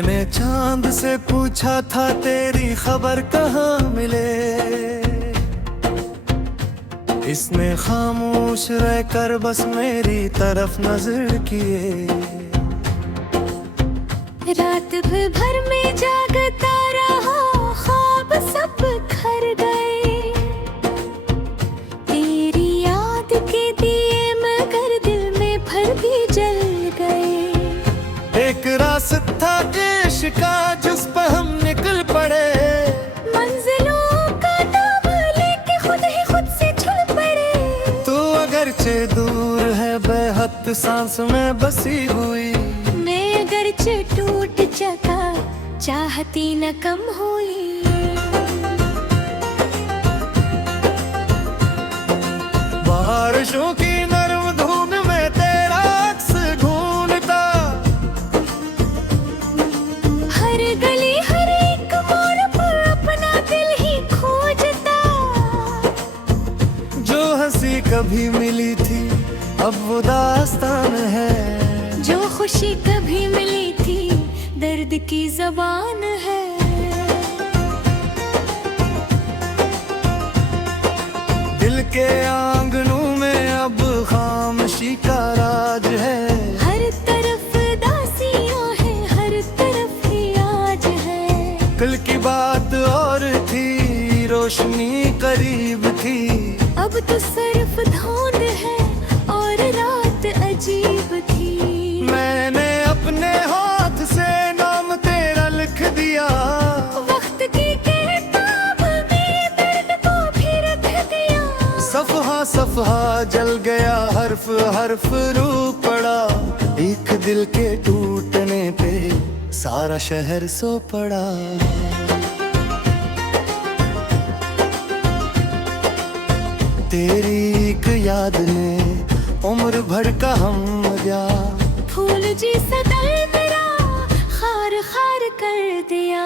मैंने चांद से पूछा था तेरी खबर कहाँ मिले, इसने खामोश रहकर बस मेरी तरफ नजर किए। रात भर में जागता रहा, ख्वाब सब खर गए। तेरी याद के दिए मगर दिल में भर भी जल गए। एक रास्ता इश्क का जिस पर हम निकल पड़े, मंजिलों का नाम लेके खुद ही खुद से छुड़ पड़े। तू अगरचे दूर है बेहद सांस में बसी हुई, मैं अगरचे टूट चका चाहती न कम हुई। बारिशों की नरम धूम में तेरा अक्स ढूंढता, हर गली हर एक मोड़ पर अपना दिल ही खोजता। जो हंसी कभी मिली थी अब वो दास्तान है, जो खुशी कभी मिली थी दर्द की ज़बान है। दिल के आंगनों में अब खामोशी का राज है। हर तरफ दासियां है, हर तरफ ही आज है। कल की बात और थी, रोशनी करीब थी, अब तो सिर्फ धुंध है और रात अजीब थी। मैंने अपने हाथ से नाम तेरा लिख दिया, वक्त की किताब में दर्द को भी रख दिया। सफहा सफहा जल गया, हर्फ हर्फ रू पड़ा। एक दिल के टूटने पे सारा शहर सो पड़ा। तेरी एक याद ने उम्र भर का हम गया। फूल जी सदल मेरा खार खार कर दिया।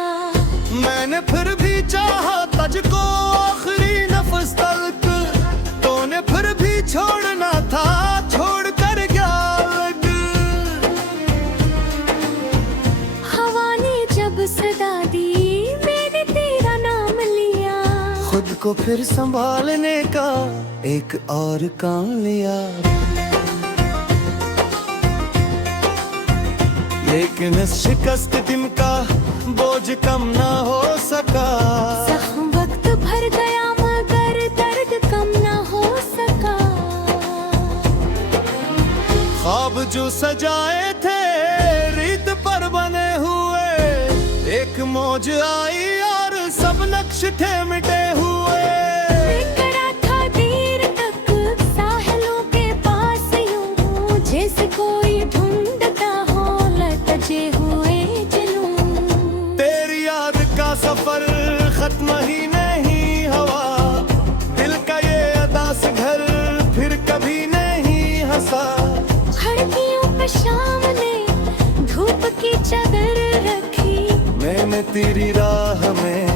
मैंने फिर भी चाहा तुझको आखिरी नफ्स तक, तूने फिर भी छोड़ना था, छोड़ कर क्या लग। हवा ने जब सदा दी मैंने तेरा नाम लिया। खुद को फिर संभालने का एक और काम लिया, लेकिन इस शिकस्त दिल का बोझ कम ना हो सका। जख्म वक्त भर गया मगर दर्द कम ना हो सका। ख्वाब जो सजाए थे रीत पर बने हुए, एक मौज आई और सब नक्श थे मिटे हुए। खड़ा था देर तक साहिलों के पास यूं, जैसे कोई ढूंढता हो लटके हुए जुनून। तेरी याद का सफर खत्म ही नहीं हुआ, दिल का ये अदास घर फिर कभी नहीं हंसा। खिड़कियों पे शाम ने धूप की चादर रखी, मैंने तेरी राह में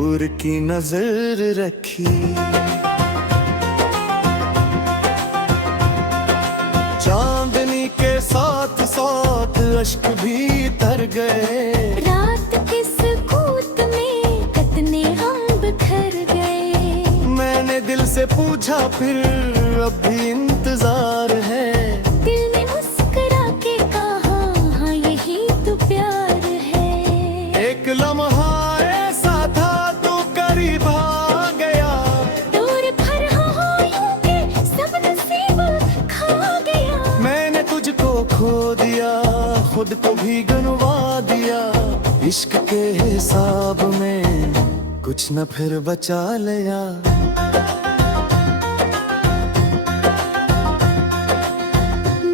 और की नजर रखी। चांदनी के साथ साथ अश्क भी तर गए। रात के सुकूत में कितने हम बिखर गए। मैंने दिल से पूछा फिर अब भी इंतजार है। दिल ने मुस्कुरा के कहा हाँ यही तो प्यार है। एक लम्हा ऐसा था तो करीब आ गया, दूर पर हो यूं के सब नसीब खा गया। मैंने तुझको खो दिया, खुद को भी गनवा दिया। इश्क के हिसाब में कुछ न फिर बचा लिया।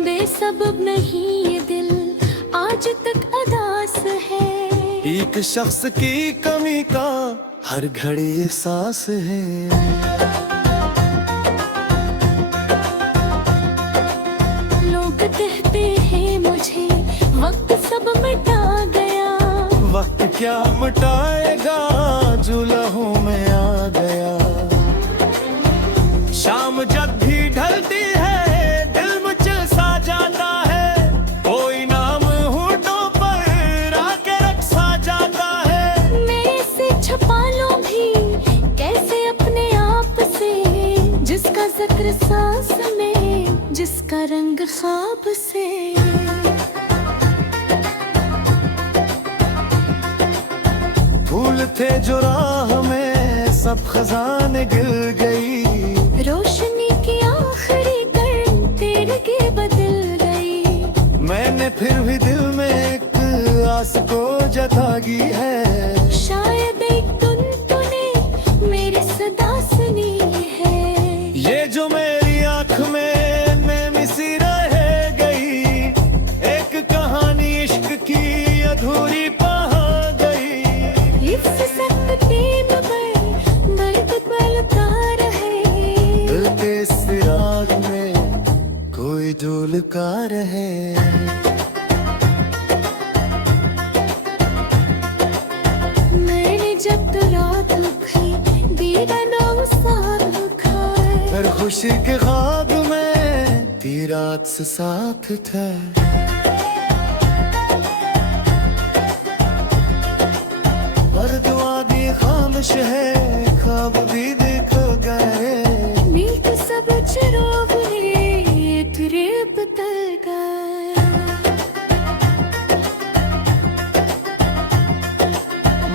बेसबब नहीं ये दिल आज तक अदास है। एक शख्स की कमी का हर घड़ी एहसास है। लोग कहते हैं मुझे वक्त सब मिटा गया। वक्त क्या मिटाएगा जो लहू में आ गया। शाम जब भी ढलती है दिल मुझ सा जाता है, कोई नाम होठों पर आके ख्वाब से। फूल थे जो राह में सब खजाने गिर गई, रोशनी की आखिरी कण तेरे के बदल गई। मैंने फिर भी दिल में एक आस को जतागी है, शायद एक धुन तूने मेरी सदा सुनी है। ये जो मेरी आंख में मिसी रह गई, एक कहानी इश्क की अधूरी पा गई। इस सकती मगर दर्द पलता रहे, दिल के इस राग में कोई झूलका रहे। मैंने जब तो रात लिखी दीवाना साथ खाए, हर खुशी के ख्वाब में तेरी रात से साथ थे। पर दुआ दी खामोश है, ख्वाब भी देख गए। नीत सब चरोगने तेरे बदल गए।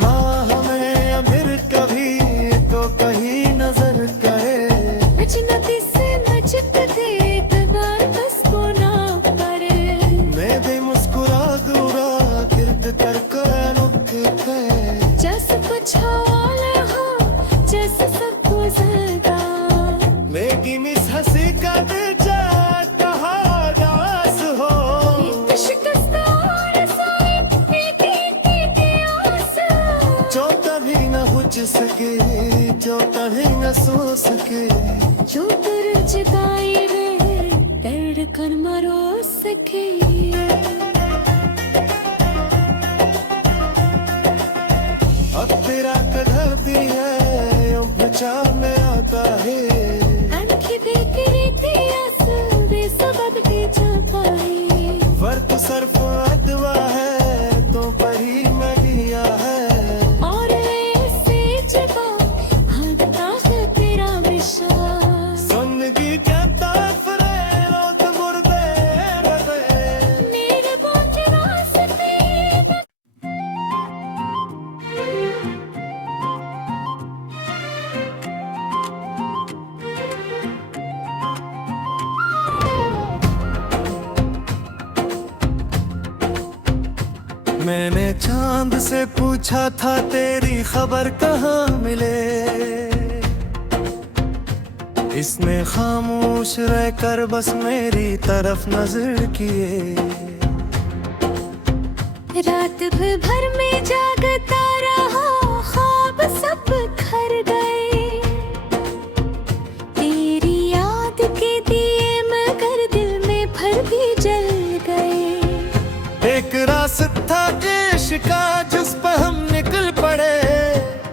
माँ हमें अमीर कभी तो कहीं नजर गए, अजनबी से नजक दे दगार बस को ना पड़े। मैं भी मुस्कुरा दूंगा गिरद कर नुक्ते, जैसे कुछ हवाले हो जैसे सब गुजरगा। मेरी मिस हंसी का दिल जाता रास हो, शिकस्त और साए एक एक आस, जो कभी न बुझ सके, जो कभी न सो सके। जो कर जुदाई रे दर्द कर मरो सके। अब तेरा कदर दी है उपचार में आता है, आणखी बेकरी ती असं बेसबब के छपाई। वर्क सर्फ अदवा है तो परी में दिया है, और ऐसे जगा भागता है तेरा विश्वास। जिंदगी के ताफरे रोत मुर्दे रहे, मेरे पहुंचे रास्ते मैंने चांद से पूछा था तेरी खबर कहाँ मिले, इसने खामोश रहकर बस मेरी तरफ नजर किए। रात भर में जागता रहा, ख्वाब सब खर गए। तेरी याद के दिए मगर दिल में भर भी जल गए। एक रास्ता इश्क का जिस पर हम निकल पड़े,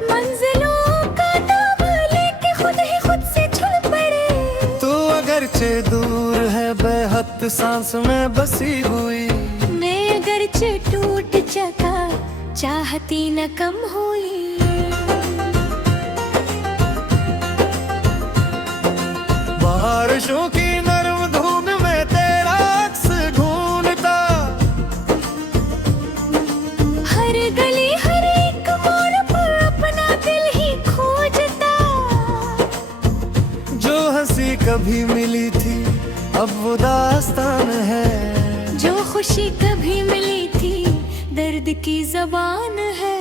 मंजिलों का नाम लेके खुद ही खुद से छुड़ पड़े। तू अगरचे दूर है बेहद सांस में बसी हुई, मैं अगरचे टूट चका चाहती न कम हुई। बारिशों की नरम धूप में तेरा अक्स ढूंढता, हर गली हर एक मोड़ पर अपना दिल ही खोजता। जो हंसी कभी मिली थी अब वो दास्तान है, जो खुशी कभी मिली थी दर्द की जबान है।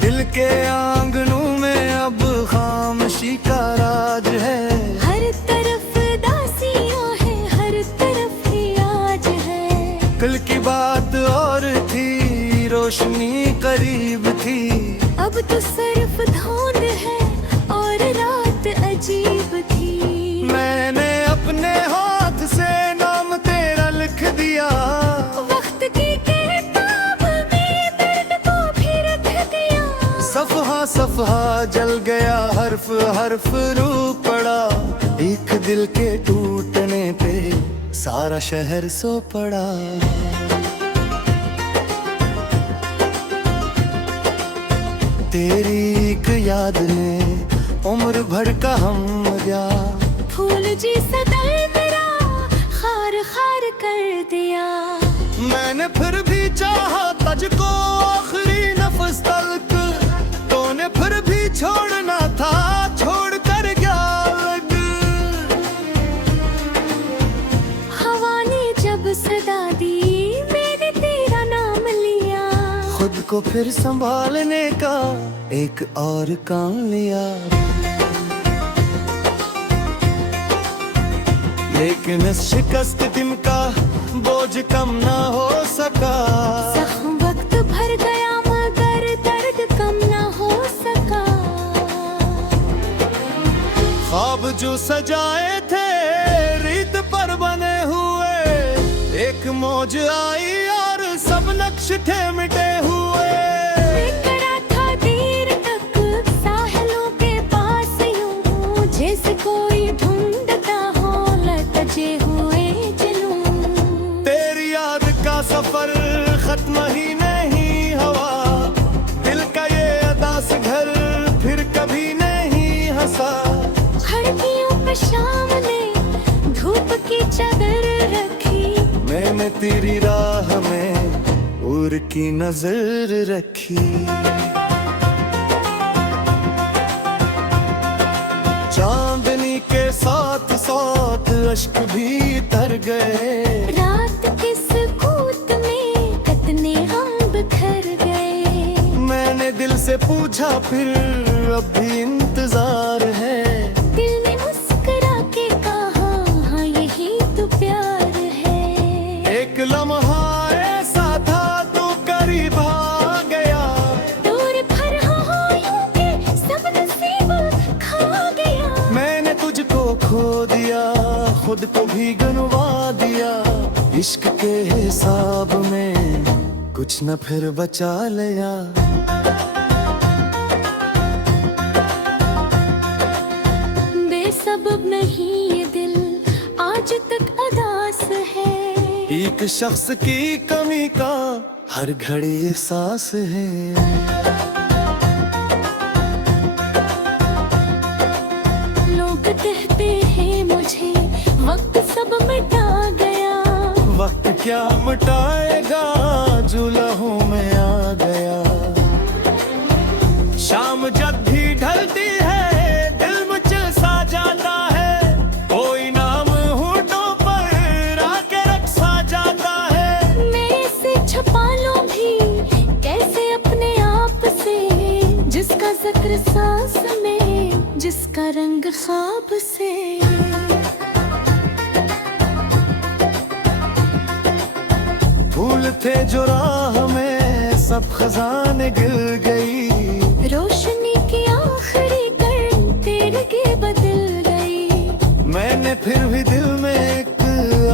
दिल के आंगनों में अब खामोशी का राज है, हर तरफ दासियां है हर तरफ ही आज है। कल की बात और थी रोशनी करीब थी, अब तो सिर्फ धुंध है और रात अजीब थी। मैंने अपने हाथ से नाम तेरा लिख दिया, वक्त की किताब में दर्द को भी रख दिया। सफहा सफहा जल गया, हर्फ हर्फ रू पड़ा। एक दिल के टूटने पे सारा शहर सो पड़ा। तेरी एक याद ने उम्र भर का हम गया। फूल जी सदर मेरा खार खार कर दिया। मैंने फिर भी चाहा तुझको आखिरी नफ्स तक, तूने फिर भी छोड़ना था, छोड़ कर क्या लग। हवा ने जब सदा दी मैंने तेरा नाम लिया। खुद को फिर संभालने का एक और काम लिया। लेकिन इस शिकस्त दिल का बोझ कम ना हो सका। जख्म वक्त भर गया मगर दर्द कम ना हो सका। ख्वाब जो सजाए थे रीत पर बने हुए, एक मौज आई और सब नक्श थे मिटे हुए। खड़ा था देर तक साहिलों के पास यूं, जैसे कोई ढूंढता हो लटजे हुए जुनून। तेरी याद का सफर खत्म ही नहीं हुआ, दिल का ये अदास घर फिर कभी नहीं हंसा। खिड़कियों पे शाम ने धूप की चादर रखी। मैंने तेरी राह में उर की नजर रखी। चांदनी के साथ साथ अश्क भी तर गए। रात के सुकूत में कितने हम बिखर गए। मैंने दिल से पूछा फिर अब भी इंतजार है। दिल ने मुस्कुरा के कहा हाँ यही तो प्यार है। एक लम्हा ऐसा था तू करीब आ गया, दूर भर हाँ के सब नसीब खा गया। मैंने तुझको खो दिया, खुद को भी गनवा दिया। इश्क के हिसाब में कुछ न फिर बचा लिया। बेसबब नहीं ये दिल आज तक अदास है। एक शख्स की कमी का हर घड़ी एहसास है। लोग कहते हैं मुझे वक्त सब मिटा गया। वक्त क्या मिटाएगा जो लहू में आ गया। शाम जब भी ढलती है दिल मुझे सा जाता है। कोई नाम होठों पर आके रखा जाता है। मैं इसे छुपा लूं भी कैसे अपने आप से, जिसका जिक्र सांस में, जिसका रंग ख्वाब से। फूल थे जो राह में सब खजाने गिर गई। रोशनी की आखिरी कण तेरे के बदल गई। मैंने फिर भी दिल में एक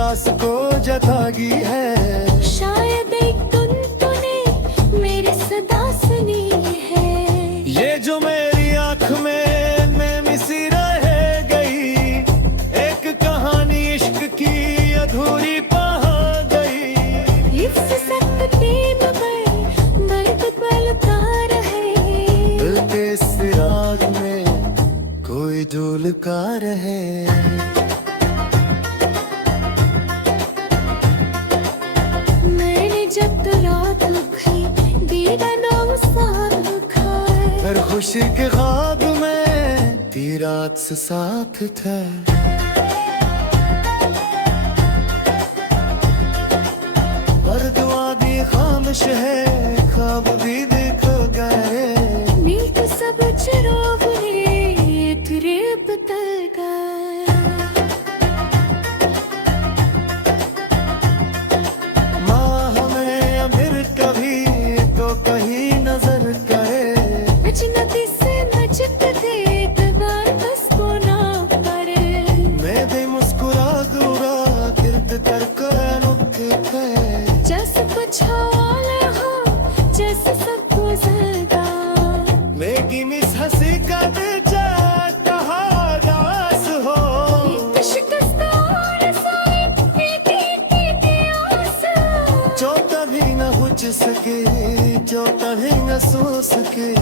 आस को जतागी है। शायद एक धुन तूने मेरी सदा सुनी है। ये जो मेरी आंख में मिसी रह गई, एक कहानी इश्क की अधूरी पा गई। इस सख्त प्रेम पर दर्द पलता रहे। दिल के इस राग में कोई ढोलका रहे। मैंने जब तो रात लिखी तेरा नाम साथ लिखा है। हर खुशी के ख्वाब में तेरी रात से साथ था। हर दुआ दी खामोश है, ख्वाब भी देख गए। नींद सब चिराग ने तेरे बदल गए। माँ हमें अमीर कभी तो कहीं नजर गए। अजनबी से नजक दे दीवार बस को ना करे। मैं भी मुस्कुरा दूंगा किरद कर नुक्ते। जैसे कुछ हवाले हो जैसे सब गुजरता। मेरी मिस हंसी का दिल जाता रास हो। शिकस्त और साए एक आस। जो कभी न बुझ सके, जो कभी न सो सके।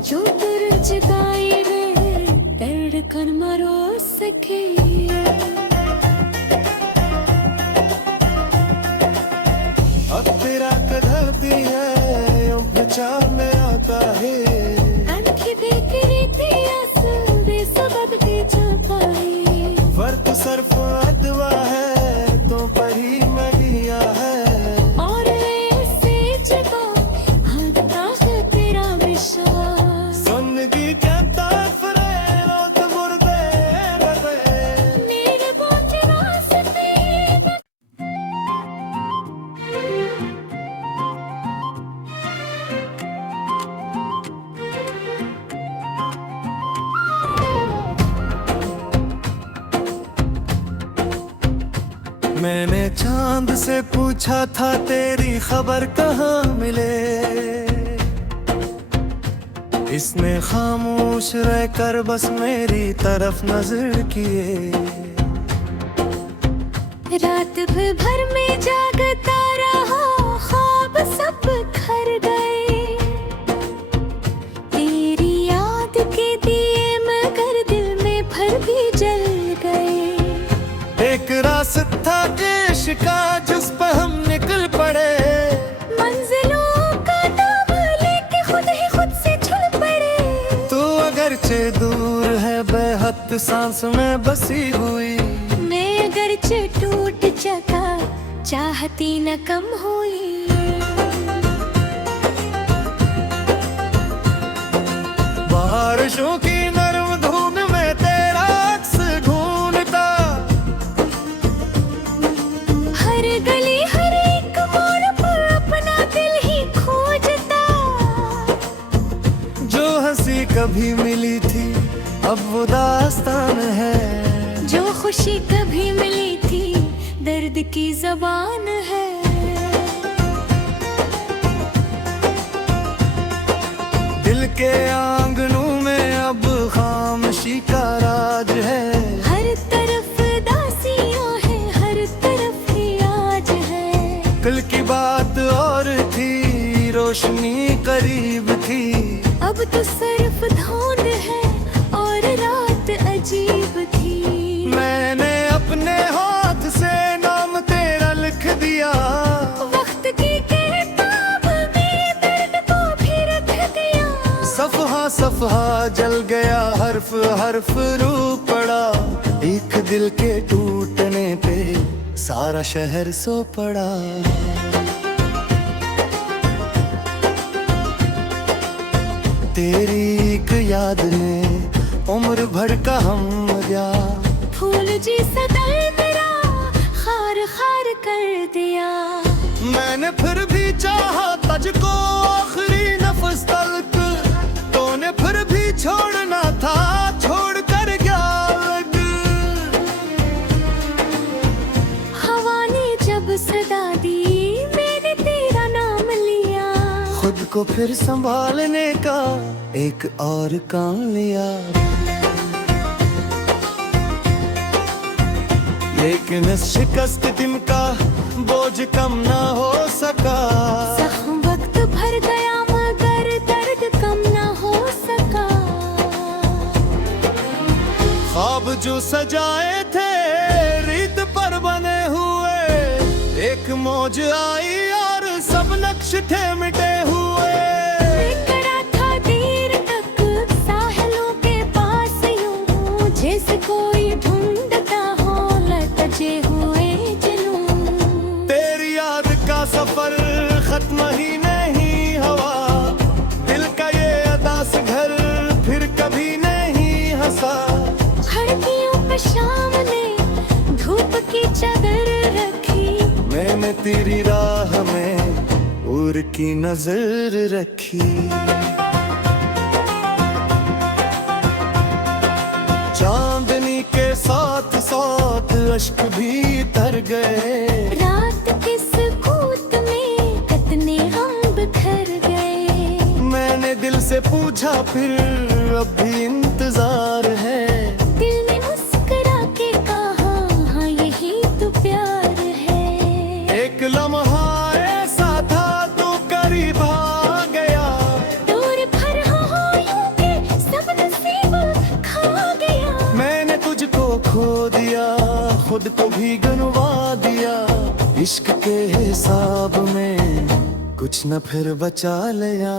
जो तेरे जुदाई रे धड़कन मरोड़ सके। अब तेरा कदर भी है यूं विचार में आता है। आणखी बेकरी पियास बेसबब ही छपाई। वर्त सर्फ अदवा है तो परी मरिया है। और ऐसे जबा हटता है तेरा विश्वास। जिंदगी कहता फरेब तो मुर्दे रहे। मेरे बहुत रास्ते मैंने चांद से पूछा था तेरी खबर कहाँ मिले। इसने खामोश रहकर बस मेरी तरफ नजर किए। रात भर में जागता रहा ख्वाब सब खर गए। तेरी याद के दिए मगर दिल में भर भी जल गए। एक रास्ता देश का जिस पर हम निकल पड़े। मंजिलों का नाम लेके खुद ही खुद से छुड़ पड़े। तू अगरचे दूर है बेहद सांस में बसी हुई। मैं अगरचे टूट चका चाहती न कम हुई। बारिशों की नरम धूप में तेरा अक्स ढूंढता। हर गली हर एक मोड़ पर अपना दिल ही खोजता। जो हंसी कभी मिली थी अब वो दास्तान है। जो खुशी कभी मिली थी दर्द की जबान है। दिल के आंगनों में अब खामोशी का राज है। हर तरफ दासियां है हर तरफ ही आज है। कल की बात और थी रोशनी करीब थी। अब तो सिर्फ धुंध है और रात अजीब थी। मैंने अपने हाथ से नाम तेरा लिख दिया। वक्त की किताब में दर्द को भी रख दिया। सफहा सफहा जल गया हर्फ हर्फ रू पड़ा। एक दिल के टूटने पे सारा शहर सो पड़ा। तेरी एक याद ने उम्र भर का हम दिया। फूल जी सदल मेरा खार खार कर दिया। मैंने फिर भी चाहा तुझको आखिरी नफ्स तक। तूने फिर भी छोड़ना था छोड़ कर गया अलग। हवा ने जब सदा दी मैंने तेरा नाम लिया। खुद को फिर संभालने का एक और काम लिया। लेकिन इस शिकस्त दिल का बोझ कम ना हो सका। जख्म वक्त भर गया मगर दर्द कम ना हो सका। ख्वाब जो सजाए थे रीत पर बने हुए। एक मौज आई और सब नक्श थे मिटे हुए। खड़ा था देर तक साहिलों के पास यूं जैसे कोई ढूंढता हो लटजे हुए जुनून। तेरी याद का सफर खत्म ही नहीं हुआ। दिल का ये अदास घर फिर कभी नहीं हंसा। खिड़कियों पे शाम ने धूप की चादर रखी। मैंने तेरी राह में और की नजर रखी। चांदनी के साथ साथ अश्क भी तर गए। रात के सुकूत में कितने हम बिखर गए। मैंने दिल से पूछा फिर अब भी इंतजार है। दिल ने मुस्कुरा के कहा हाँ यही तो प्यार है। एक लम्हा ऐसा था तो करीब आ गया। दूर भर हो यूं के सब नसीब खा गया। इश्क के हिसाब में कुछ न फिर बचा लिया।